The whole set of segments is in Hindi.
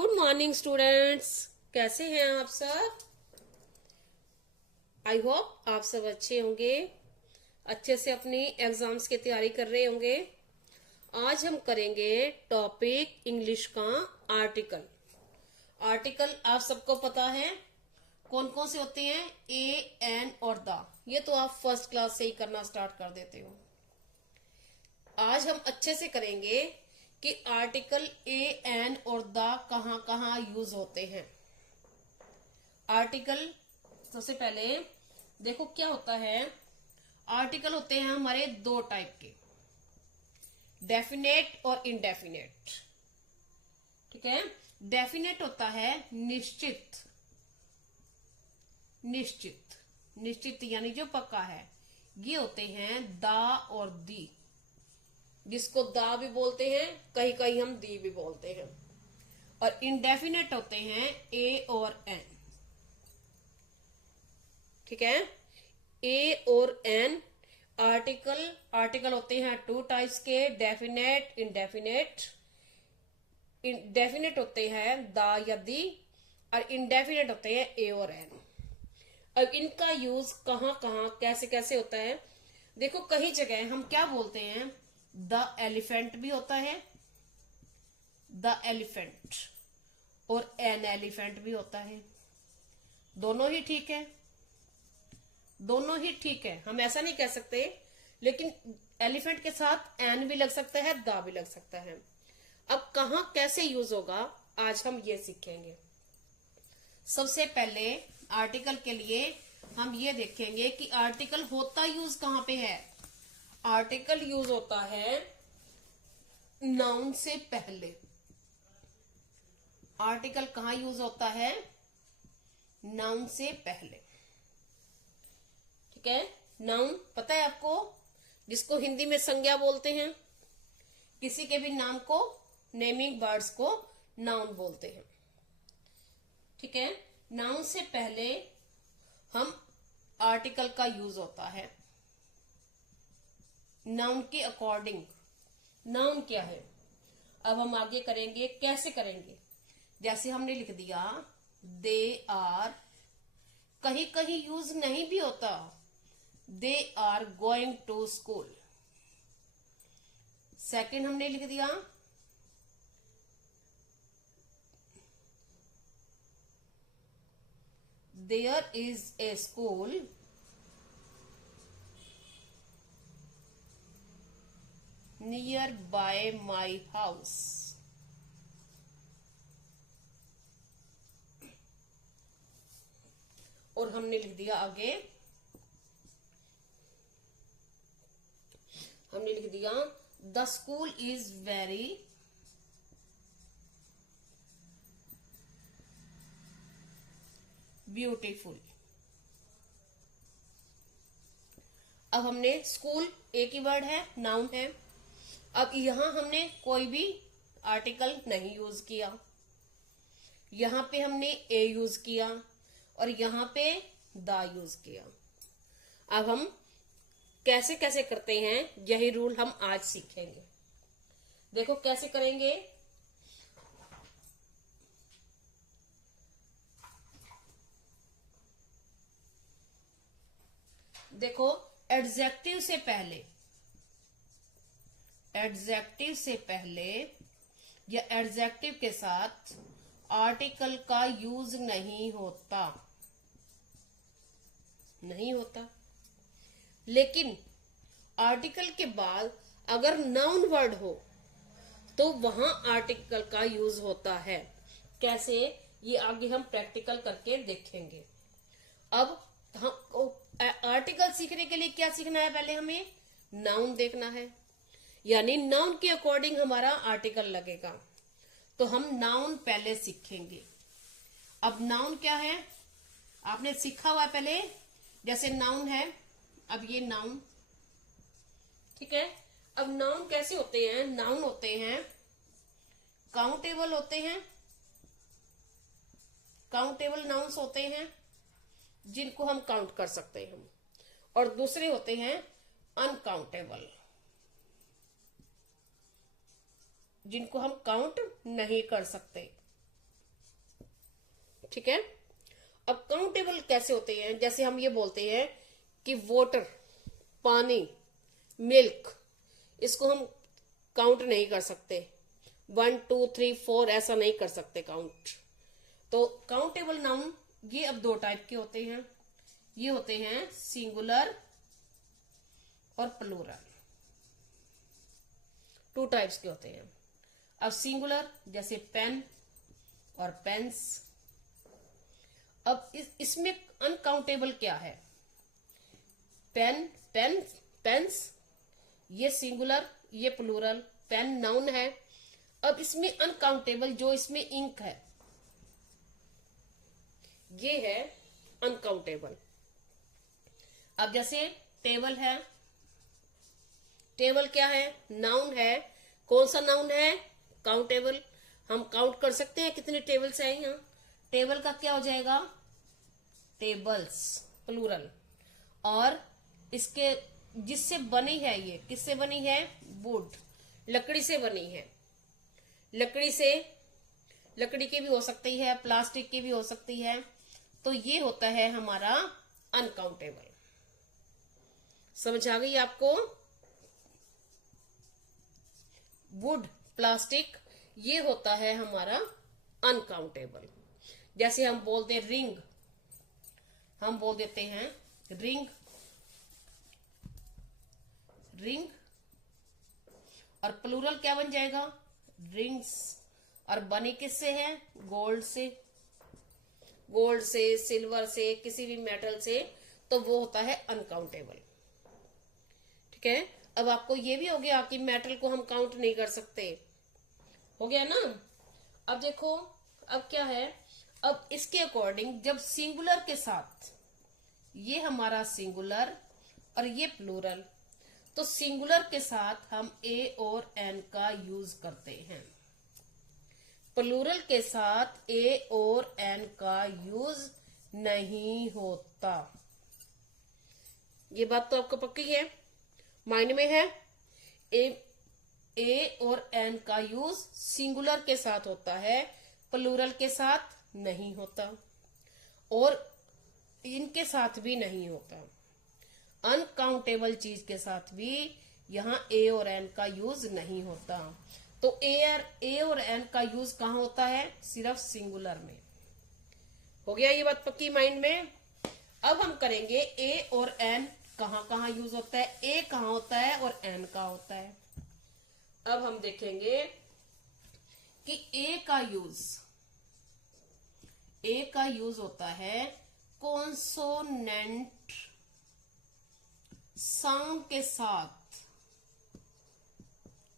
Good morning students. कैसे हैं आप सब? आई होप आप सब अच्छे होंगे, अच्छे से अपनी एग्जाम्स की तैयारी कर रहे होंगे। आज हम करेंगे टॉपिक इंग्लिश का आर्टिकल। आर्टिकल आप सबको पता है कौन कौन से होते हैं, ए, एन और द। ये तो आप फर्स्ट क्लास से ही करना स्टार्ट कर देते हो। आज हम अच्छे से करेंगे कि आर्टिकल ए, एन और द कहां कहां यूज होते हैं। आर्टिकल सबसे पहले देखो क्या होता है। आर्टिकल होते हैं हमारे दो टाइप के, डेफिनेट और इनडेफिनेट। ठीक है, डेफिनेट होता है निश्चित, निश्चित निश्चित यानी जो पक्का है। ये होते हैं दा और दी, जिसको दा भी बोलते हैं, कहीं कहीं हम दी भी बोलते हैं। और इनडेफिनेट होते हैं ए और एन। ठीक है, ए और एन आर्टिकल। आर्टिकल होते हैं टू टाइप्स के, डेफिनेट, इनडेफिनेट। डेफिनेट होते हैं दा या दी, और इनडेफिनेट होते हैं ए और एन। अब इनका यूज कहां कहां कैसे कैसे होता है, देखो कई जगह हम क्या बोलते हैं, द एलिफेंट भी होता है, द एलिफेंट, और एन एलिफेंट भी होता है। दोनों ही ठीक है, दोनों ही ठीक है, हम ऐसा नहीं कह सकते। लेकिन एलिफेंट के साथ एन भी लग सकता है, दा भी लग सकता है। अब कहां कैसे यूज होगा आज हम ये सीखेंगे। सबसे पहले आर्टिकल के लिए हम ये देखेंगे कि आर्टिकल होता यूज कहां पे है। आर्टिकल यूज होता है नाउन से पहले। आर्टिकल कहां यूज होता है, नाउन से पहले। ठीक है, नाउन पता है आपको, जिसको हिंदी में संज्ञा बोलते हैं। किसी के भी नाम को, नेमिंग वर्ड्स को नाउन बोलते हैं। ठीक है, नाउन से पहले हम आर्टिकल का यूज होता है नाउन के अकॉर्डिंग। नाउन क्या है, अब हम आगे करेंगे कैसे करेंगे। जैसे हमने लिख दिया दे आर, कहीं कहीं यूज नहीं भी होता, they are going to school. Second हमने लिख दिया there is a school nearby my house. और हमने लिख दिया आगे, हमने लिख दिया the school is very beautiful. अब हमने स्कूल एक ही वर्ड है, नाउन है। अब यहां हमने कोई भी आर्टिकल नहीं यूज किया, यहां पे हमने ए यूज किया और यहां पे द यूज किया। अब हम कैसे कैसे करते हैं, यही रूल हम आज सीखेंगे। देखो कैसे करेंगे। देखो एडजेक्टिव से पहले, एडजेक्टिव से पहले या एडजेक्टिव के साथ आर्टिकल का यूज नहीं होता, नहीं होता। लेकिन आर्टिकल के बाद अगर नाउन वर्ड हो तो वहां आर्टिकल का यूज होता है। कैसे, ये आगे हम प्रैक्टिकल करके देखेंगे। अब हम आर्टिकल सीखने के लिए क्या सीखना है, पहले हमें नाउन देखना है, यानी नाउन के अकॉर्डिंग हमारा आर्टिकल लगेगा। तो हम नाउन पहले सीखेंगे। अब नाउन क्या है, आपने सीखा हुआ है पहले, जैसे नाउन है। अब ये नाउन, ठीक है। अब नाउन कैसे होते हैं, नाउन होते हैं काउंटेबल होते हैं, काउंटेबल नाउन्स होते हैं जिनको हम काउंट कर सकते हैं, और दूसरे होते हैं अनकाउंटेबल, जिनको हम काउंट नहीं कर सकते। ठीक है। अब काउंटेबल कैसे होते हैं, जैसे हम ये बोलते हैं कि वाटर, पानी, मिल्क, इसको हम काउंट नहीं कर सकते, 1 2 3 4 ऐसा नहीं कर सकते काउंट। तो काउंटेबल नाउन ये अब दो टाइप के होते हैं, ये होते हैं सिंगुलर और प्लूरल, 2 टाइप्स के होते हैं। अब सिंगुलर जैसे पेन और पेन्स। अब इसमें अनकाउंटेबल क्या है, पेन, पेन, पेन्स, ये सिंगुलर, ये प्लूरल। पेन नाउन है। अब इसमें अनकाउंटेबल जो इसमें इंक है, ये है अनकाउंटेबल। अब जैसे टेबल है, टेबल क्या है, नाउन है। कौन सा नाउन है, काउंटेबल। हम काउंट कर सकते हैं कितनी टेबल्स हैं यहाँ। टेबल का क्या हो जाएगा, टेबल्स, प्लूरल। और इसके जिससे बनी है, ये किससे बनी है, वुड, लकड़ी से बनी है। लकड़ी से, लकड़ी की भी हो सकती है, प्लास्टिक की भी हो सकती है। तो ये होता है हमारा अनकाउंटेबल। समझ आ गई आपको। वुड, प्लास्टिक, ये होता है हमारा अनकाउंटेबल। जैसे हम बोलते हैं रिंग, हम बोल देते हैं रिंग, रिंग, और प्लूरल क्या बन जाएगा, रिंग्स। और बनी किससे है, गोल्ड से, गोल्ड से, सिल्वर से, किसी भी मेटल से। तो वो होता है अनकाउंटेबल। ठीक है। अब आपको ये भी हो गया कि मेटल को हम काउंट नहीं कर सकते, हो गया ना। अब देखो, अब क्या है, अब इसके अकॉर्डिंग जब सिंगुलर के साथ, ये हमारा सिंगुलर और ये प्लूरल, तो सिंगुलर के साथ हम ए और एन का यूज करते हैं, प्लूरल के साथ ए और एन का यूज नहीं होता। ये बात तो आपको पक्की है, माइंड में है। ए और एन का यूज सिंगुलर के साथ होता है, प्लूरल के साथ नहीं होता, और इनके साथ भी नहीं होता। अनकाउंटेबल चीज के साथ भी यहाँ ए और एन का यूज नहीं होता। तो ए और एन का यूज कहाँ होता है, सिर्फ सिंगुलर में। हो गया ये बात पक्की माइंड में। अब हम करेंगे ए और एन कहाँ कहाँ यूज होता है, ए कहाँ होता है और एन कहाँ होता है। अब हम देखेंगे कि ए का यूज होता है कॉन्सोनेंट साउंड के साथ।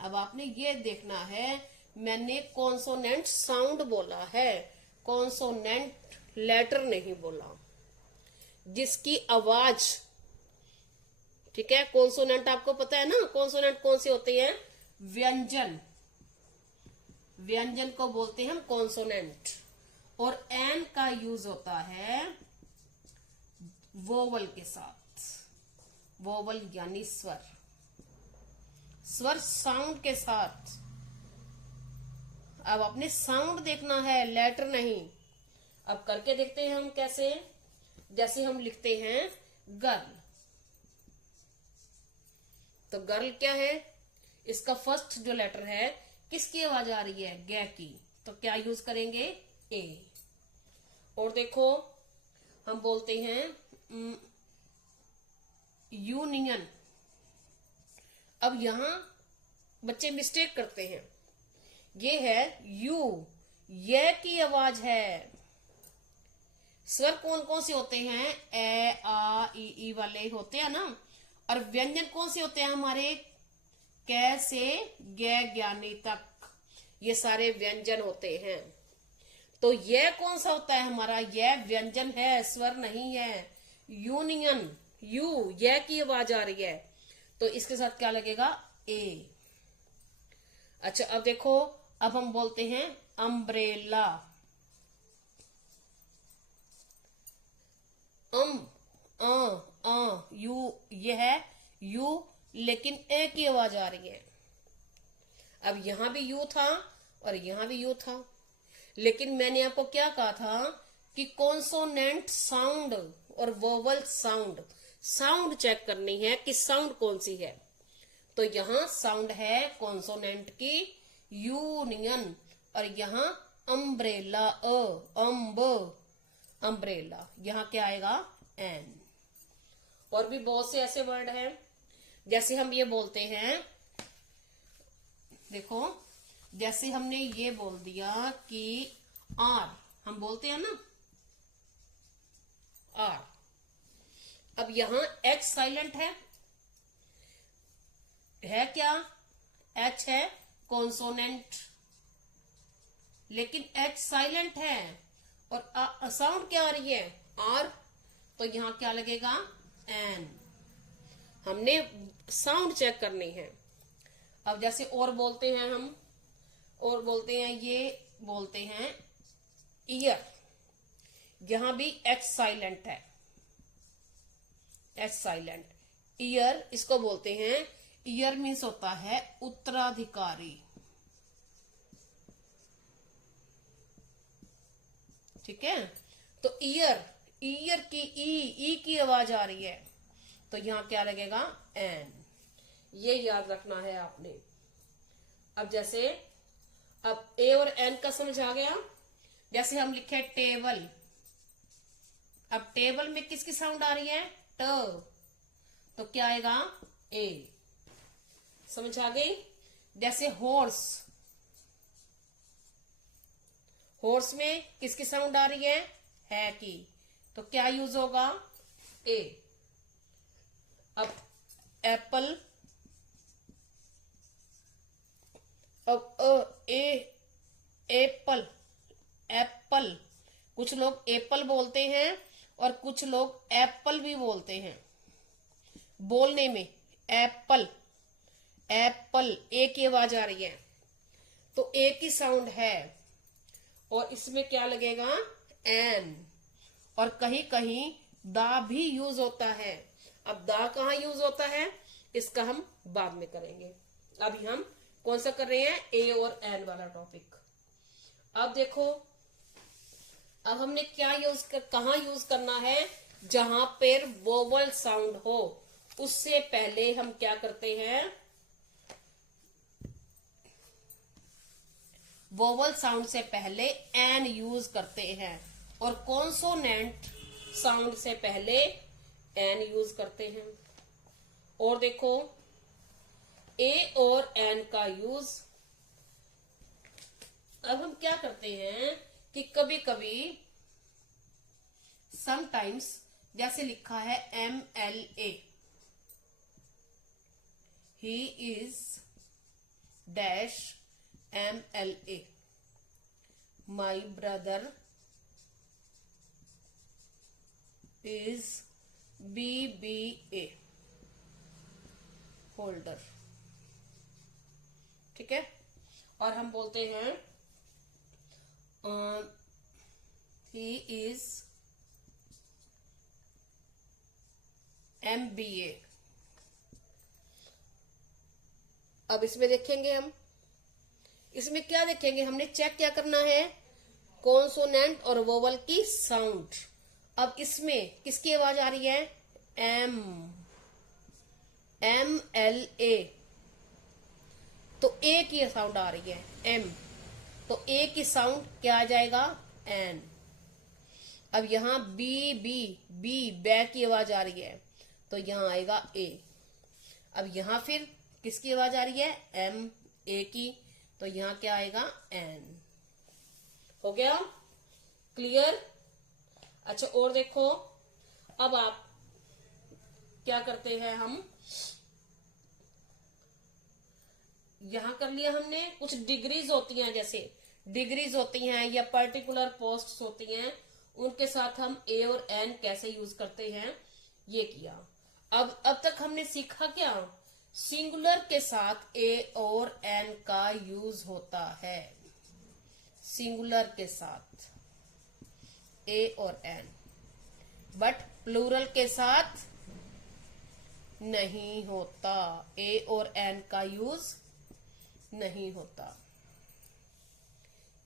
अब आपने ये देखना है, मैंने कॉन्सोनेंट साउंड बोला है, कॉन्सोनेंट लेटर नहीं बोला, जिसकी आवाज। ठीक है। कॉन्सोनेंट आपको पता है ना, कॉन्सोनेंट कौन से होते हैं, व्यंजन, व्यंजन को बोलते हैं हम कॉन्सोनेंट। और एन का यूज होता है वोवल के साथ, वोवल यानी स्वर, स्वर साउंड के साथ। अब अपने साउंड देखना है, लेटर नहीं। अब करके देखते हैं हम कैसे। जैसे हम लिखते हैं गर्ल, तो गर्ल क्या है, इसका फर्स्ट जो लेटर है किसकी आवाज आ रही है, गे की, तो क्या यूज करेंगे, ए। और देखो हम बोलते हैं यूनियन। अब यहां बच्चे मिस्टेक करते हैं, ये है यू, ये की आवाज है। स्वर कौन कौन से होते हैं, ए आ ई वाले होते हैं ना। और व्यंजन कौन से होते हैं हमारे, कै से गे ज्ञानी तक, ये सारे व्यंजन होते हैं। तो यह कौन सा होता है हमारा, यह व्यंजन है, स्वर नहीं है। यूनियन, यू, यह की आवाज आ रही है, तो इसके साथ क्या लगेगा, ए। अच्छा अब देखो, अब हम बोलते हैं अम्ब्रेला, यू, ये है यू, लेकिन ए की आवाज आ रही है। अब यहां भी यू था और यहां भी यू था, लेकिन मैंने आपको क्या कहा था कि कॉन्सोनेंट साउंड और वोवल साउंड, साउंड चेक करनी है कि साउंड कौन सी है। तो यहां साउंड है कॉन्सोनेंट की यूनियन, और यहां अम्ब्रेला, अम्ब्रेला, यहां क्या आएगा एन। और भी बहुत से ऐसे वर्ड हैं, जैसे हम ये बोलते हैं, देखो जैसे हमने ये बोल दिया कि आर, हम बोलते हैं ना आर। अब यहां एच साइलेंट है क्या, एच है कॉन्सोनेंट, लेकिन एच साइलेंट है और साउंड क्या आ रही है आर, तो यहां क्या लगेगा एन। हमने साउंड चेक करनी है। अब जैसे और बोलते हैं हम, और बोलते हैं, ये बोलते हैं ईयर, यहां भी एच साइलेंट है, एच साइलेंट, ईयर इसको बोलते हैं। ईयर मीन्स होता है उत्तराधिकारी, ठीक है। तो ईयर, ईयर की ई की आवाज आ रही है, तो यहां क्या लगेगा एन। ये याद रखना है आपने। अब जैसे, अब ए और एन का समझ आ गया। जैसे हम लिखे टेबल, अब टेबल में किसकी साउंड आ रही है ट, तो क्या आएगा ए, समझ आ गई। जैसे हॉर्स, हॉर्स में किसकी साउंड आ रही है की, तो क्या यूज होगा ए। अब एप्पल, अब एप्पल, एप्पल, कुछ लोग एप्पल बोलते हैं और कुछ लोग एप्पल भी बोलते हैं बोलने में। एप्पल, एप्पल, ए की आवाज आ रही है, तो ए की साउंड है, और इसमें क्या लगेगा एन। और कहीं कहीं दा भी यूज होता है। अब दा कहाँ यूज होता है, इसका हम बाद में करेंगे। अभी हम कौन सा कर रहे हैं, ए और एन वाला टॉपिक। अब देखो, अब हमने क्या कहाँ यूज करना है, जहां पर वोवल साउंड हो, उससे पहले हम क्या करते हैं, वोवल साउंड से पहले एन यूज करते हैं, और कॉन्सोनेंट साउंड से पहले एन यूज करते हैं। और देखो ए और एन का यूज, अब हम क्या करते हैं कि कभी कभी समटाइम्स, जैसे लिखा है MLA, he is dash MLA, my brother is BBA holder, ठीक है। और हम बोलते हैं ही इज MBA। अब इसमें देखेंगे हम, इसमें क्या देखेंगे, हमने चेक क्या करना है, कॉन्सोनेंट और वोवल की साउंड। अब इसमें किसकी आवाज आ रही है MLA, तो ए की साउंड आ रही है M, तो ए की साउंड क्या आ जाएगा N। अब यहां बी बै की आवाज आ रही है, तो यहां आएगा ए। अब यहां फिर किसकी आवाज आ रही है MA की, तो यहां क्या आएगा N। हो गया क्लियर। अच्छा और देखो, अब आप क्या करते हैं, हम यहां कर लिया हमने, कुछ डिग्रीज होती हैं, जैसे डिग्रीज होती हैं या पर्टिकुलर पोस्ट्स होती हैं, उनके साथ हम ए और एन कैसे यूज करते हैं ये किया। अब तक हमने सीखा क्या, सिंगुलर के साथ ए और एन का यूज होता है, सिंगुलर के साथ ए और एन, बट प्लूरल के साथ नहीं होता, ए और एन का यूज नहीं होता।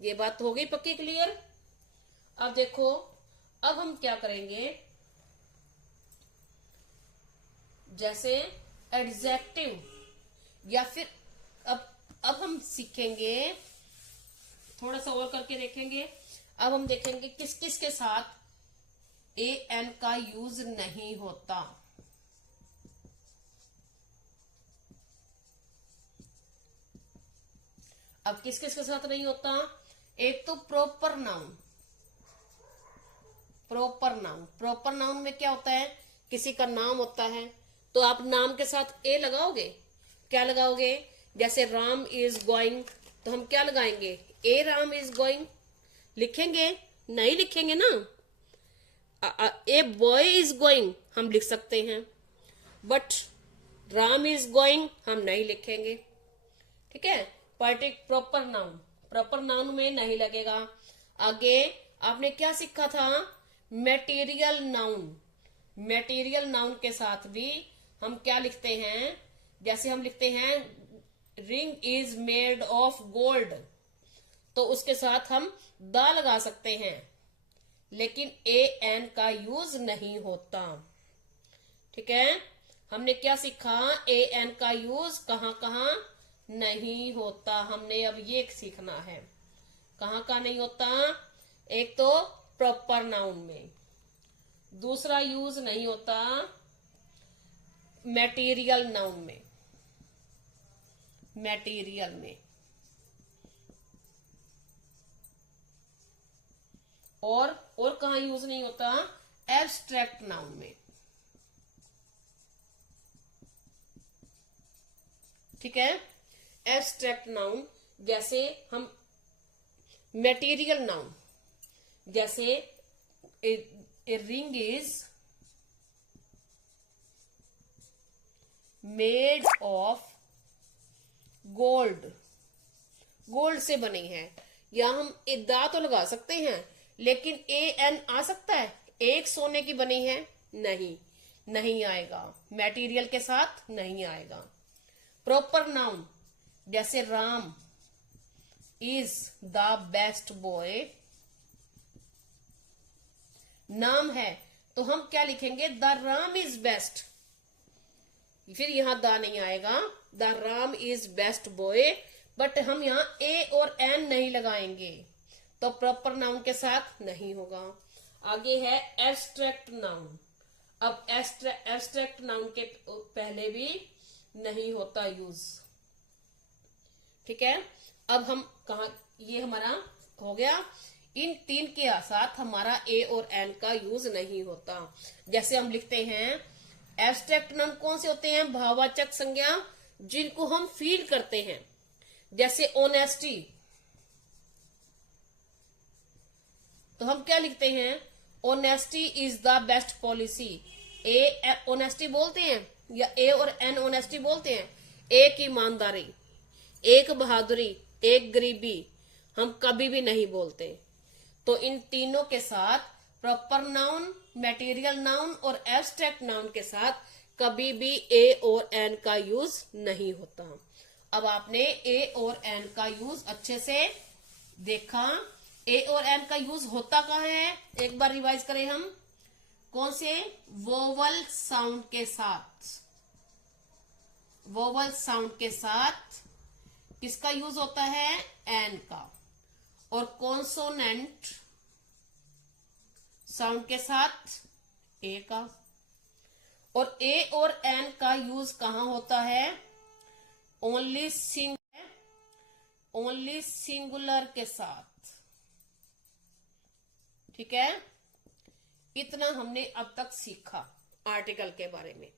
ये बात हो गई पक्की क्लियर। अब देखो अब हम क्या करेंगे, जैसे एडजेक्टिव या फिर अब हम सीखेंगे, थोड़ा सा और करके देखेंगे। अब हम देखेंगे किस किस के साथ ए एन का यूज नहीं होता। अब किस किस के साथ नहीं होता, एक तो प्रॉपर नाउन। प्रॉपर नाउन में क्या होता है, किसी का नाम होता है तो आप नाम के साथ ए लगाओगे, क्या लगाओगे, जैसे राम इज गोइंग तो हम क्या लगाएंगे, ए राम इज गोइंग लिखेंगे, नहीं लिखेंगे ना। ए बॉय इज गोइंग हम लिख सकते हैं, बट राम इज गोइंग हम नहीं लिखेंगे। ठीक है, प्रॉपर नाउन में नहीं लगेगा। आगे आपने क्या सीखा था, मटेरियल नाउन के साथ भी हम क्या लिखते हैं, जैसे हम लिखते हैं ring is made of gold तो उसके साथ हम द लगा सकते हैं, लेकिन ए एन का यूज नहीं होता। ठीक है, हमने क्या सीखा, ए एन का यूज कहां कहां नहीं होता, हमने अब ये सीखना है कहां कहां नहीं होता। एक तो प्रॉपर नाउन में, दूसरा यूज नहीं होता मटेरियल नाउन में, और कहा यूज नहीं होता, एब्स्ट्रैक्ट नाउन में। ठीक है, एब्स्ट्रैक्ट नाउन जैसे हम मटेरियल नाउन, जैसे a ring is made of gold से बनी है, या हम दा तो लगा सकते हैं लेकिन ए एन आ सकता है, एक सोने की बनी है, नहीं आएगा, मटेरियल के साथ नहीं आएगा। प्रॉपर नाउन जैसे Ram is the best boy, नाम है तो हम क्या लिखेंगे, द राम इज बेस्ट, फिर यहां द नहीं आएगा, the Ram is best boy, but हम यहां ए और एन नहीं लगाएंगे तो प्रॉपर नाउन के साथ नहीं होगा। आगे है एब्स्ट्रैक्ट नाउन। अब एब्स्ट्रैक्ट नाउन के पहले भी नहीं होता यूज। ठीक है, अब हम कहा, ये हमारा हो गया, इन तीन के साथ हमारा ए और एन का यूज नहीं होता। जैसे हम लिखते हैं एब्स्ट्रैक्ट नाउन कौन से होते हैं, भाववाचक संज्ञा जिनको हम फील करते हैं, जैसे ऑनेस्टी तो हम क्या लिखते हैं, honesty is the best policy. A honesty बोलते हैं या ए और एन ऑनेस्टी बोलते हैं, एक ईमानदारी, एक बहादुरी, एक गरीबी हम कभी भी नहीं बोलते। तो इन तीनों के साथ प्रॉपर नाउन, मटेरियल नाउन और एब्स्ट्रैक्ट नाउन के साथ कभी भी ए और एन का यूज नहीं होता। अब आपने ए और एन का यूज अच्छे से देखा। ए और एन का यूज होता कहाँ है, एक बार रिवाइज करें हम, कौन से, वोवल साउंड के साथ। वोवल साउंड के साथ किसका यूज होता है, एन का, और कॉन्सोनेंट साउंड के साथ ए का। और ए और एन का यूज कहां होता है, ओनली सिंगुलर के साथ। ठीक है, इतना हमने अब तक सीखा आर्टिकल के बारे में।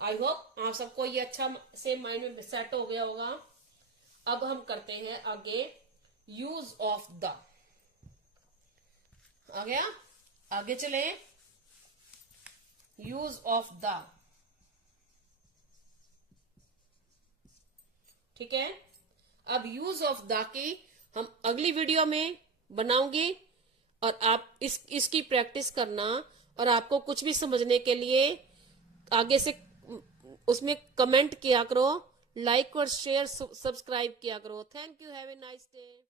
आई होप आप सबको ये अच्छा से माइंड में सेट हो गया होगा। अब हम करते हैं आगे यूज ऑफ द। आ गया, आगे चले, यूज ऑफ द। ठीक है, अब यूज ऑफ द की हम अगली वीडियो में बनाऊंगी, और आप इसकी प्रैक्टिस करना, और आपको कुछ भी समझने के लिए आगे से उसमें कमेंट किया करो, लाइक और शेयर सब्सक्राइब किया करो। Thank you, have a nice day.